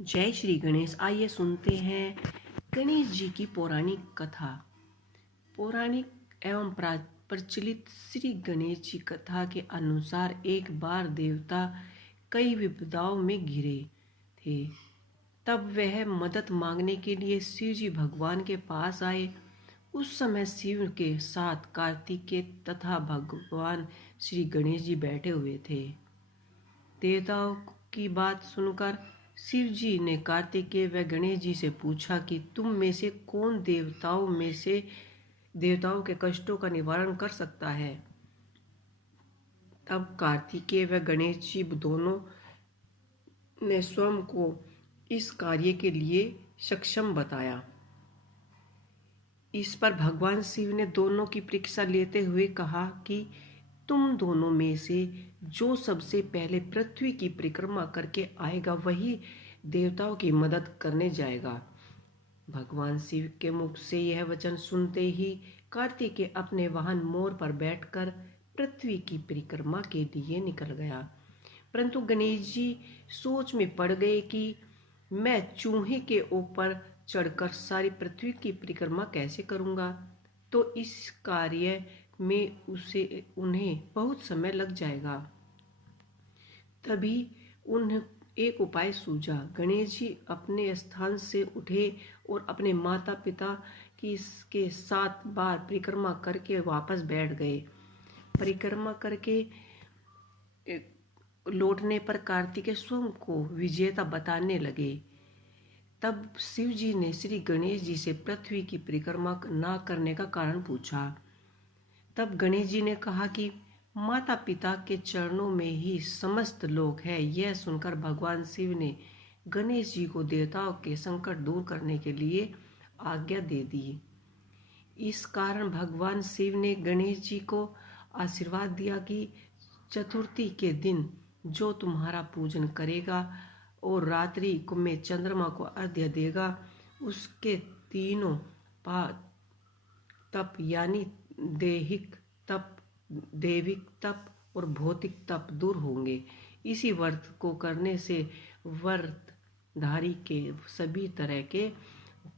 जय श्री गणेश। आइए सुनते हैं गणेश जी की पौराणिक कथा। पौराणिक एवं प्रचलित श्री गणेश जी कथा के अनुसार एक बार देवता कई विपदाओं में घिरे थे। तब वह मदद मांगने के लिए शिव जी भगवान के पास आए। उस समय शिव के साथ कार्तिकेय तथा भगवान श्री गणेश जी बैठे हुए थे। देवताओं की बात सुनकर शिव जी ने कार्तिकेय व गणेश जी से पूछा कि तुम में से कौन देवताओं के कष्टों का निवारण कर सकता है। तब कार्तिकेय व गणेश जी दोनों ने स्वयं को इस कार्य के लिए सक्षम बताया। इस पर भगवान शिव ने दोनों की परीक्षा लेते हुए कहा कि तुम दोनों में से जो सबसे पहले पृथ्वी की परिक्रमा करके आएगा वही देवताओं की मदद करने जाएगा। भगवान शिव के मुख से यह वचन सुनते ही कार्तिकेय अपने वाहन मोर पर बैठकर पृथ्वी की परिक्रमा के लिए निकल गया। परंतु गणेश जी सोच में पड़ गए कि मैं चूहे के ऊपर चढ़कर सारी पृथ्वी की परिक्रमा कैसे करूंगा, तो इस कार्य में उन्हें बहुत समय लग जाएगा। तभी उन्हें एक उपाय सूझा। गणेश जी अपने स्थान से उठे और अपने माता पिता की के साथ बार परिक्रमा करके वापस बैठ गए। परिक्रमा करके लौटने पर कार्तिकेय स्वयं को विजेता बताने लगे। तब शिव जी ने श्री गणेश जी से पृथ्वी की परिक्रमा न करने का कारण पूछा। तब गणेश जी ने कहा कि माता पिता के चरणों में ही समस्त लोक है। यह सुनकर भगवान शिव ने गणेश जी को देवताओं के संकट दूर करने के लिए आज्ञा दे दी। इस कारण भगवान शिव ने गणेश जी को आशीर्वाद दिया कि चतुर्थी के दिन जो तुम्हारा पूजन करेगा और रात्रि को में चंद्रमा को अर्घ्य देगा, उसके तीनों तप यानी दैहिक तप, दैविक तप और भौतिक तप दूर होंगे। इसी व्रत को करने से व्रतधारी के सभी तरह के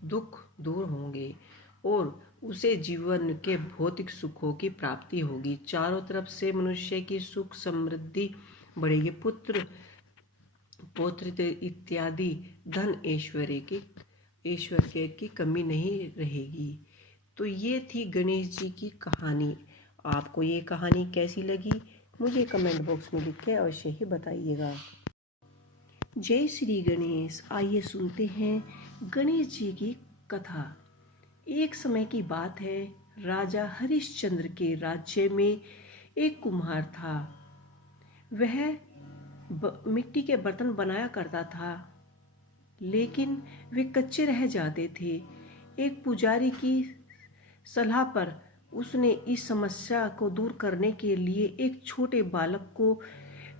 दुख दूर होंगे और उसे जीवन के भौतिक सुखों की प्राप्ति होगी। चारों तरफ से मनुष्य की सुख समृद्धि बढ़ेगी। पुत्र पौत्र इत्यादि धन ऐश्वर्य की कमी नहीं रहेगी। तो ये थी गणेश जी की कहानी। आपको ये कहानी कैसी लगी मुझे कमेंट बॉक्स में लिख के अवश्य ही बताइएगा। जय श्री गणेश। आइए सुनते हैं गणेश जी की कथा। एक समय की बात है, राजा हरिश्चंद्र के राज्य में एक कुम्हार था। वह मिट्टी के बर्तन बनाया करता था, लेकिन वे कच्चे रह जाते थे। एक पुजारी की सलाह पर उसने इस समस्या को दूर करने के लिए एक छोटे बालक को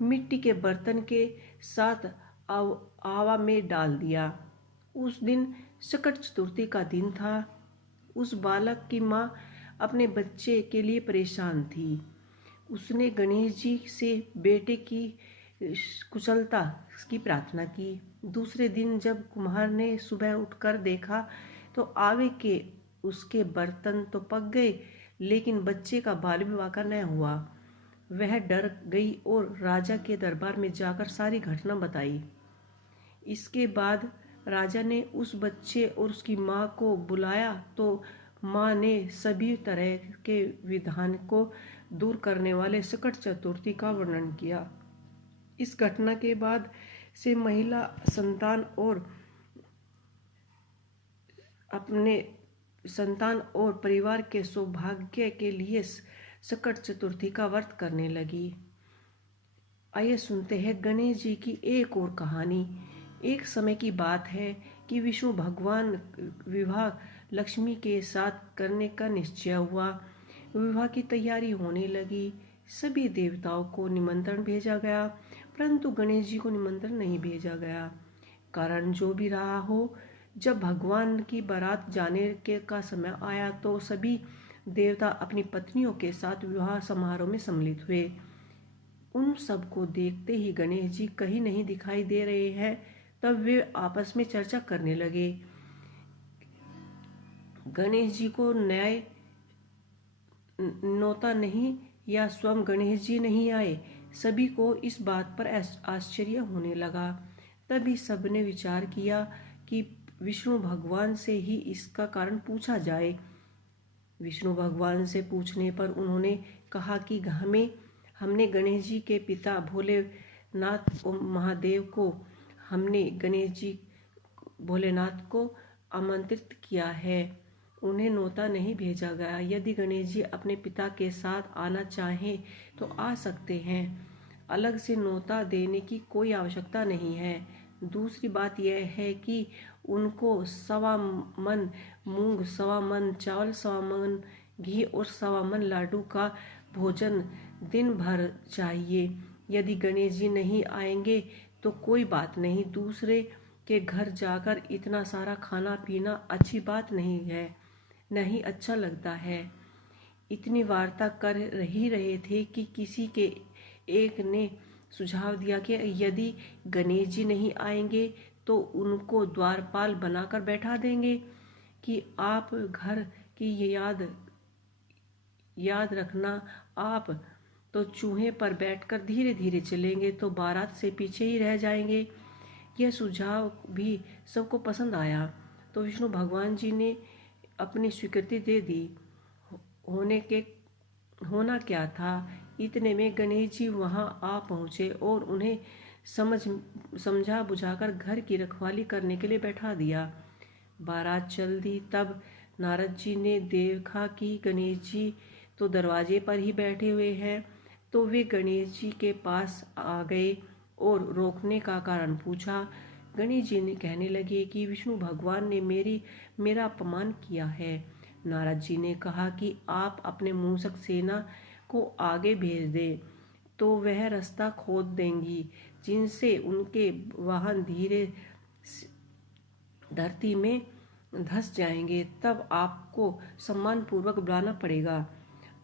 मिट्टी के बर्तन के साथ आवा में डाल दिया। उस दिन संकट चतुर्थी का दिन था। उस बालक की माँ अपने बच्चे के लिए परेशान थी। उसने गणेश जी से बेटे की कुशलता की प्रार्थना की। दूसरे दिन जब कुम्हार ने सुबह उठकर देखा तो आवे के उसके बर्तन तो पक गए, लेकिन बच्चे का बाल विवाह न हुआ। वह डर गई और राजा के दरबार में जाकर सारी घटना बताई। इसके बाद राजा ने उस बच्चे और उसकी माँ को बुलाया तो माँ ने सभी तरह के विधान को दूर करने वाले संकट चतुर्थी का वर्णन किया। इस घटना के बाद से महिला संतान और परिवार के सौभाग्य के लिए संकट चतुर्थी का व्रत करने लगी। आइए सुनते हैं गणेश जी की एक और कहानी। एक समय की बात है कि विष्णु भगवान विवाह लक्ष्मी के साथ करने का निश्चय हुआ। विवाह की तैयारी होने लगी। सभी देवताओं को निमंत्रण भेजा गया, परंतु गणेश जी को निमंत्रण नहीं भेजा गया। कारण जो भी रहा हो, जब भगवान की बारात जाने का समय आया तो सभी देवता अपनी पत्नियों के साथ विवाह समारोह में सम्मिलित हुए। उन सब को देखते ही गणेश जी कहीं नहीं दिखाई दे रहे हैं तब वे आपस में चर्चा करने लगे। गणेश जी को न्याय नौता नहीं या स्वयं गणेश जी नहीं आए। सभी को इस बात पर आश्चर्य होने लगा। तभी सबने विचार किया कि विष्णु भगवान से ही इसका कारण पूछा जाए। विष्णु भगवान से पूछने पर उन्होंने कहा कि हमने गणेश जी के पिता भोलेनाथ महादेव को हमने गणेश जी भोलेनाथ को आमंत्रित किया है, उन्हें न्योता नहीं भेजा गया। यदि गणेश जी अपने पिता के साथ आना चाहें तो आ सकते हैं, अलग से न्योता देने की कोई आवश्यकता नहीं है। दूसरी बात यह है कि उनको 1.25 मन मूंग, 1.25 मन चावल, 1.25 मन घी और 1.25 मन लाडू का भोजन दिन भर चाहिए। यदि गणेश जी नहीं आएंगे तो कोई बात नहीं, दूसरे के घर जाकर इतना सारा खाना पीना अच्छी बात नहीं है, नहीं अच्छा लगता है। इतनी वार्ता कर ही रहे थे कि किसी के एक ने सुझाव दिया कि यदि गणेश जी नहीं आएंगे तो उनको द्वारपाल बनाकर बैठा देंगे कि आप घर की याद रखना। आप तो चूहे पर बैठकर धीरे धीरे चलेंगे तो बारात से पीछे ही रह जाएंगे। यह सुझाव भी सबको पसंद आया तो विष्णु भगवान जी ने अपनी स्वीकृति दे दी। होना क्या था, इतने में गणेश जी वहां आ पहुंचे और उन्हें समझा बुझाकर घर की रखवाली करने के लिए बैठा दिया। बारात चल दी। तब नारद जी ने देखा कि गणेश जी तो दरवाजे पर ही बैठे हुए हैं, तो वे गणेश जी के पास आ गए और रोकने का कारण पूछा। गणेश जी ने कहने लगे कि विष्णु भगवान ने मेरा अपमान किया है। नारद जी ने कहा कि आप अपने मूषक सेना को आगे भेज दें तो वह रास्ता खोद देंगी, जिनसे उनके वाहन धीरे धरती में धंस जाएंगे। तब आपको सम्मान पूर्वक बुलाना पड़ेगा।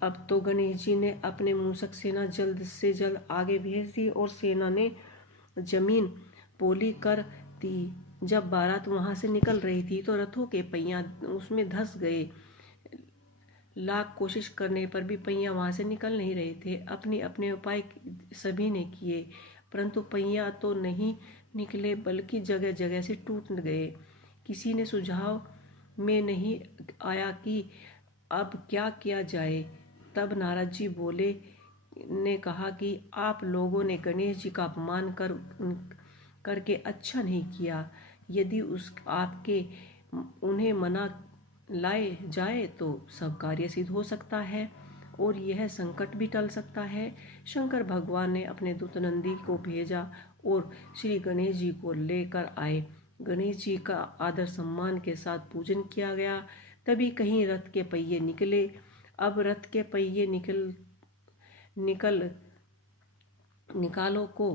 अब तो गणेश जी ने अपने मूषक सेना जल्द से जल्द आगे भेज दी और सेना ने जमीन पोली कर दी। जब बारात वहां से निकल रही थी तो रथों के पहिया उसमें धंस गए। लाख कोशिश करने पर भी पहिया वहां से निकल नहीं रहे थे। अपने अपने उपाय सभी ने किए, परंतु पहिया तो नहीं निकले बल्कि जगह जगह से टूट गए। किसी ने सुझाव में नहीं आया कि अब क्या किया जाए। तब नारद जी ने कहा कि आप लोगों ने गणेश जी का अपमान करके अच्छा नहीं किया। यदि उन्हें मना लाए जाए तो सब कार्य सिद्ध हो सकता है और यह संकट भी टल सकता है। शंकर भगवान ने अपने दूत नंदी को भेजा और श्री गणेश जी को लेकर आए। गणेश जी का आदर सम्मान के साथ पूजन किया गया। तभी कहीं रथ के पहिए निकले। अब रथ के पहिए निकालो को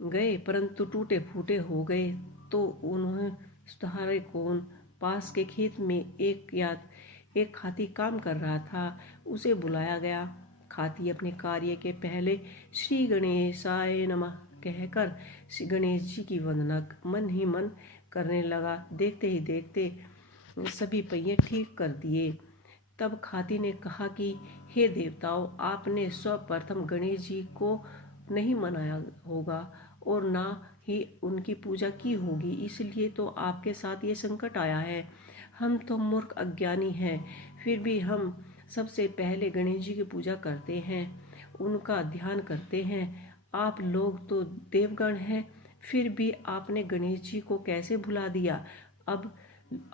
गए, परंतु टूटे फूटे हो गए। तो उन्हें सुधारे कौन। पास के खेत में एक खाती काम कर रहा था, उसे बुलाया गया। खाती अपने कार्य के पहले श्री गणेशाय नमः कहकर श्री गणेश जी की वंदना मन ही मन करने लगा। देखते ही देखते सभी पहिए ठीक कर दिए। तब खाती ने कहा कि हे देवताओं, आपने सर्वप्रथम गणेश जी को नहीं मनाया होगा और ना ही उनकी पूजा की होगी, इसलिए तो आपके साथ ये संकट आया है। हम तो मूर्ख अज्ञानी हैं, फिर भी हम सबसे पहले गणेश जी की पूजा करते हैं, उनका ध्यान करते हैं। आप लोग तो देवगण हैं, फिर भी आपने गणेश जी को कैसे भुला दिया। अब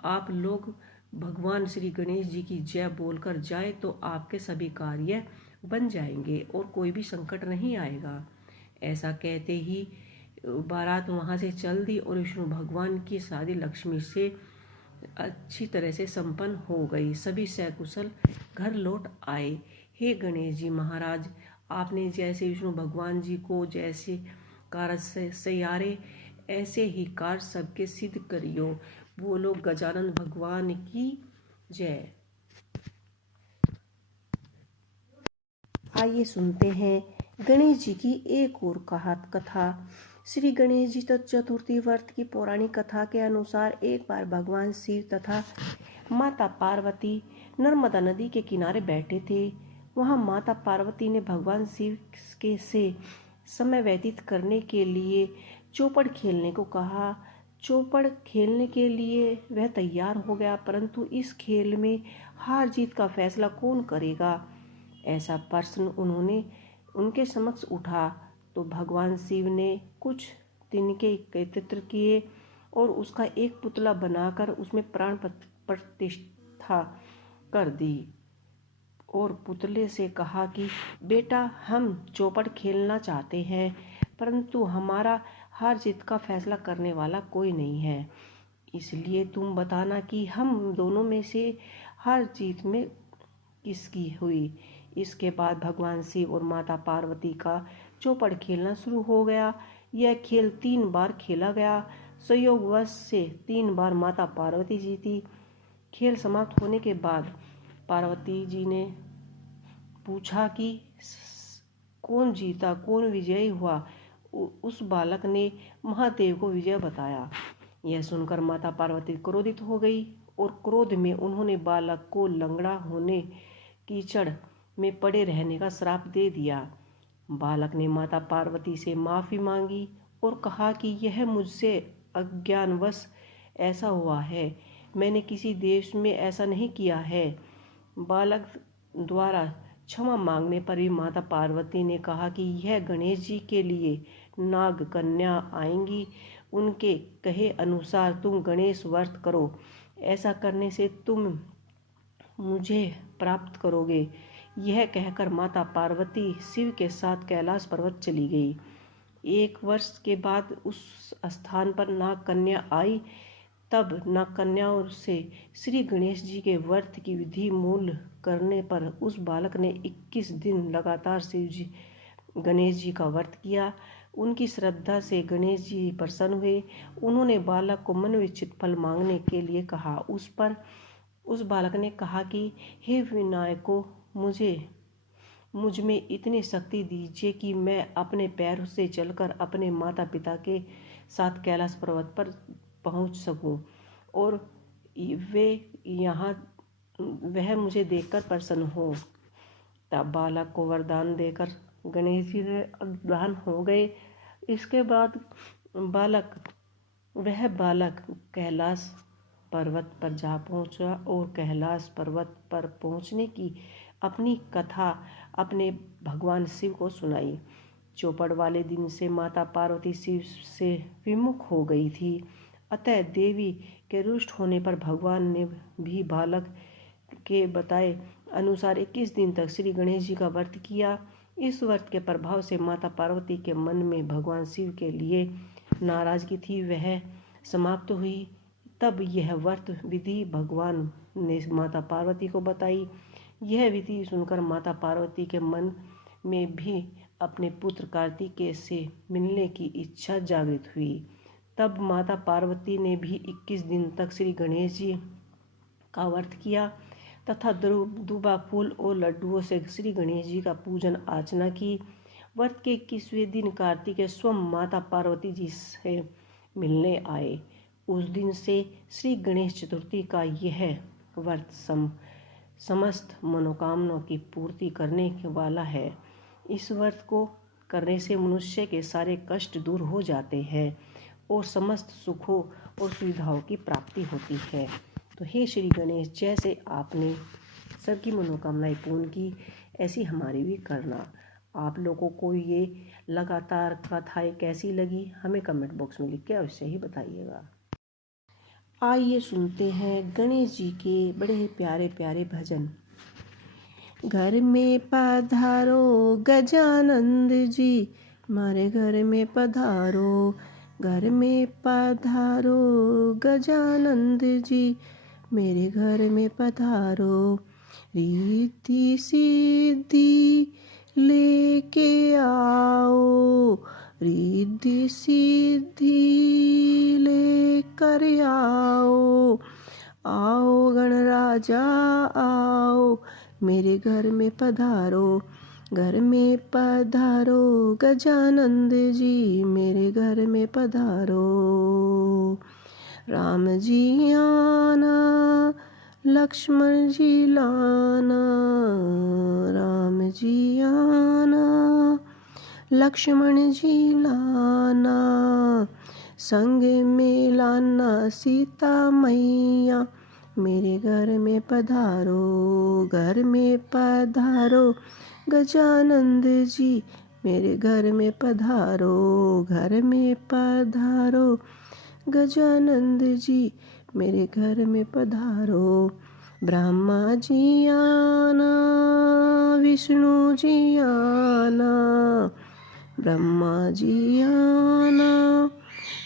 आप लोग भगवान श्री गणेश जी की जय बोलकर जाए तो आपके सभी कार्य बन जाएंगे और कोई भी संकट नहीं आएगा। ऐसा कहते ही बारात वहां से चल दी और विष्णु भगवान की शादी लक्ष्मी से अच्छी तरह से संपन्न हो गई। सभी सकुशल घर लौट आए। हे गणेश जी महाराज, आपने जैसे विष्णु भगवान जी को जैसे कार्य सैयारे, ऐसे ही कार्य सबके सिद्ध करियो। बोलो गजानन भगवान की जय। आइए सुनते हैं गणेश जी की एक और कथा। श्री गणेश जी चतुर्थी व्रत की पौराणिक कथा के अनुसार एक बार भगवान शिव तथा माता पार्वती नर्मदा नदी के किनारे बैठे थे। वहां माता पार्वती ने भगवान शिव के से समय व्यतीत करने के लिए चौपड़ खेलने को कहा। चौपड़ खेलने के लिए वह तैयार हो गया, परंतु इस खेल में हार जीत का फैसला कौन करेगा, ऐसा प्रश्न उनके समक्ष उठा। तो भगवान शिव ने कुछ तिनके एकत्रित किए और उसका एक पुतला बनाकर उसमें प्राण प्रतिष्ठा कर दी और पुतले से कहा कि बेटा, हम चौपड़ खेलना चाहते हैं, परंतु हमारा हार जीत का फैसला करने वाला कोई नहीं है, इसलिए तुम बताना कि हम दोनों में से हार जीत में किसकी हुई। इसके बाद भगवान शिव और माता पार्वती का चौपड़ खेलना शुरू हो गया। यह खेल 3 बार खेला गया। संयोगवश से 3 बार माता पार्वती जीती। खेल समाप्त होने के बाद पार्वती जी ने पूछा कि कौन जीता, कौन विजयी हुआ। उस बालक ने महादेव को विजय बताया। यह सुनकर माता पार्वती क्रोधित हो गई और क्रोध में उन्होंने बालक को लंगड़ा होने, कीचड़ में पड़े रहने का श्राप दे दिया। बालक ने माता पार्वती से माफ़ी मांगी और कहा कि यह मुझसे अज्ञानवश ऐसा हुआ है, मैंने किसी देश में ऐसा नहीं किया है। बालक द्वारा क्षमा मांगने पर भी माता पार्वती ने कहा कि यह गणेश जी के लिए नाग कन्या आएंगी, उनके कहे अनुसार तुम गणेश व्रत करो, ऐसा करने से तुम मुझे प्राप्त करोगे। यह कहकर माता पार्वती शिव के साथ कैलाश पर्वत चली गई। 1 वर्ष के बाद उस स्थान पर नाग कन्या आई। तब नाग कन्याओं से श्री गणेश जी के व्रत की विधि मूल करने पर उस बालक ने 21 दिन लगातार शिव जी गणेश जी का व्रत किया। उनकी श्रद्धा से गणेश जी प्रसन्न हुए। उन्होंने बालक को मनोइच्छित फल मांगने के लिए कहा। उस बालक ने कहा कि हे विनायको, मुझ में इतनी शक्ति दीजिए कि मैं अपने पैरों से चलकर अपने माता पिता के साथ कैलाश पर्वत पर पहुंच सकूं और वह मुझे देखकर प्रसन्न हो। तब बालक को वरदान देकर गणेश जी ने अंतर्धान हो गए। इसके बाद वह बालक कैलाश पर्वत पर जा पहुंचा और कैलाश पर्वत पर पहुंचने की अपनी कथा अपने भगवान शिव को सुनाई। चौपड़ वाले दिन से माता पार्वती शिव से विमुख हो गई थी, अतः देवी के रुष्ट होने पर भगवान ने भी बालक के बताए अनुसार 21 दिन तक श्री गणेश जी का व्रत किया। इस व्रत के प्रभाव से माता पार्वती के मन में भगवान शिव के लिए नाराजगी थी, वह समाप्त हुई। तब यह व्रत विधि भगवान ने माता पार्वती को बताई। यह विधि सुनकर माता पार्वती के मन में भी अपने पुत्र कार्तिकेय से मिलने की इच्छा जागृत हुई। तब माता पार्वती ने भी 21 दिन तक श्री गणेश जी का व्रत किया तथा दुबा फूल और लड्डुओं से श्री गणेश जी का पूजन अर्चना की। व्रत के 21वें दिन कार्तिकेय स्वयं माता पार्वती जी से मिलने आए। उस दिन से श्री गणेश चतुर्थी का यह व्रत समस्त मनोकामनाओं की पूर्ति करने वाला है। इस व्रत को करने से मनुष्य के सारे कष्ट दूर हो जाते हैं और समस्त सुखों और सुविधाओं की प्राप्ति होती है। तो हे श्री गणेश, जैसे आपने सबकी मनोकामनाएं पूर्ण की, ऐसी हमारी भी करना। आप लोगों को ये लगातार कथाएं कैसी लगी, हमें कमेंट बॉक्स में लिख के अवश्य ही बताइएगा। आइए सुनते हैं गणेश जी के बड़े प्यारे प्यारे भजन। घर में पधारो गजानंद जी, हमारे घर में पधारो। घर में पधारो गजानंद जी, मेरे घर में पधारो। रिद्धि सिद्धि लेके आओ, रिद्धि सिद्धि लेकर आओ। आओ गणराजा आओ, मेरे घर में पधारो। घर में पधारो गजानंद जी, मेरे घर में पधारो। राम जी आना, लक्ष्मण जी लाना, राम जी आना, लक्ष्मण जी लाना, संग में लाना सीता मैया, मेरे घर में पधारो, घर में पधारो गजानंद जी, मेरे घर में पधारो, घर में पधारो गजानंद जी, मेरे घर में पधारो। ब्रह्मा जी आना, विष्णु जी आना, ब्रह्मा जी आना,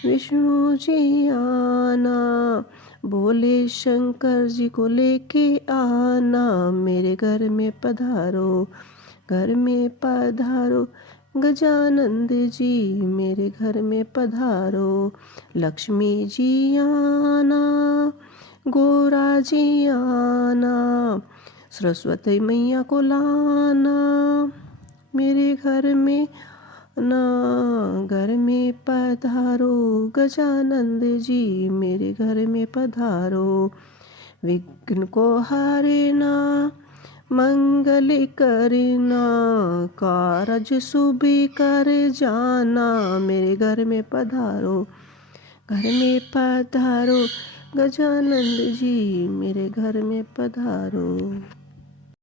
विष्णु जी आना, भोले शंकर जी को लेके आना, मेरे घर में पधारो, घर में पधारो गजानंद जी, मेरे घर में पधारो। लक्ष्मी जी आना, गोरा जी आना, सरस्वती मैया को लाना, मेरे घर में ना, घर में पधारो गजानंद जी, मेरे घर में पधारो। विघ्न को हारना, मंगल करना, कारज शुभ कर जाना, मेरे घर में पधारो, घर में पधारो गजानंद जी, मेरे घर में पधारो।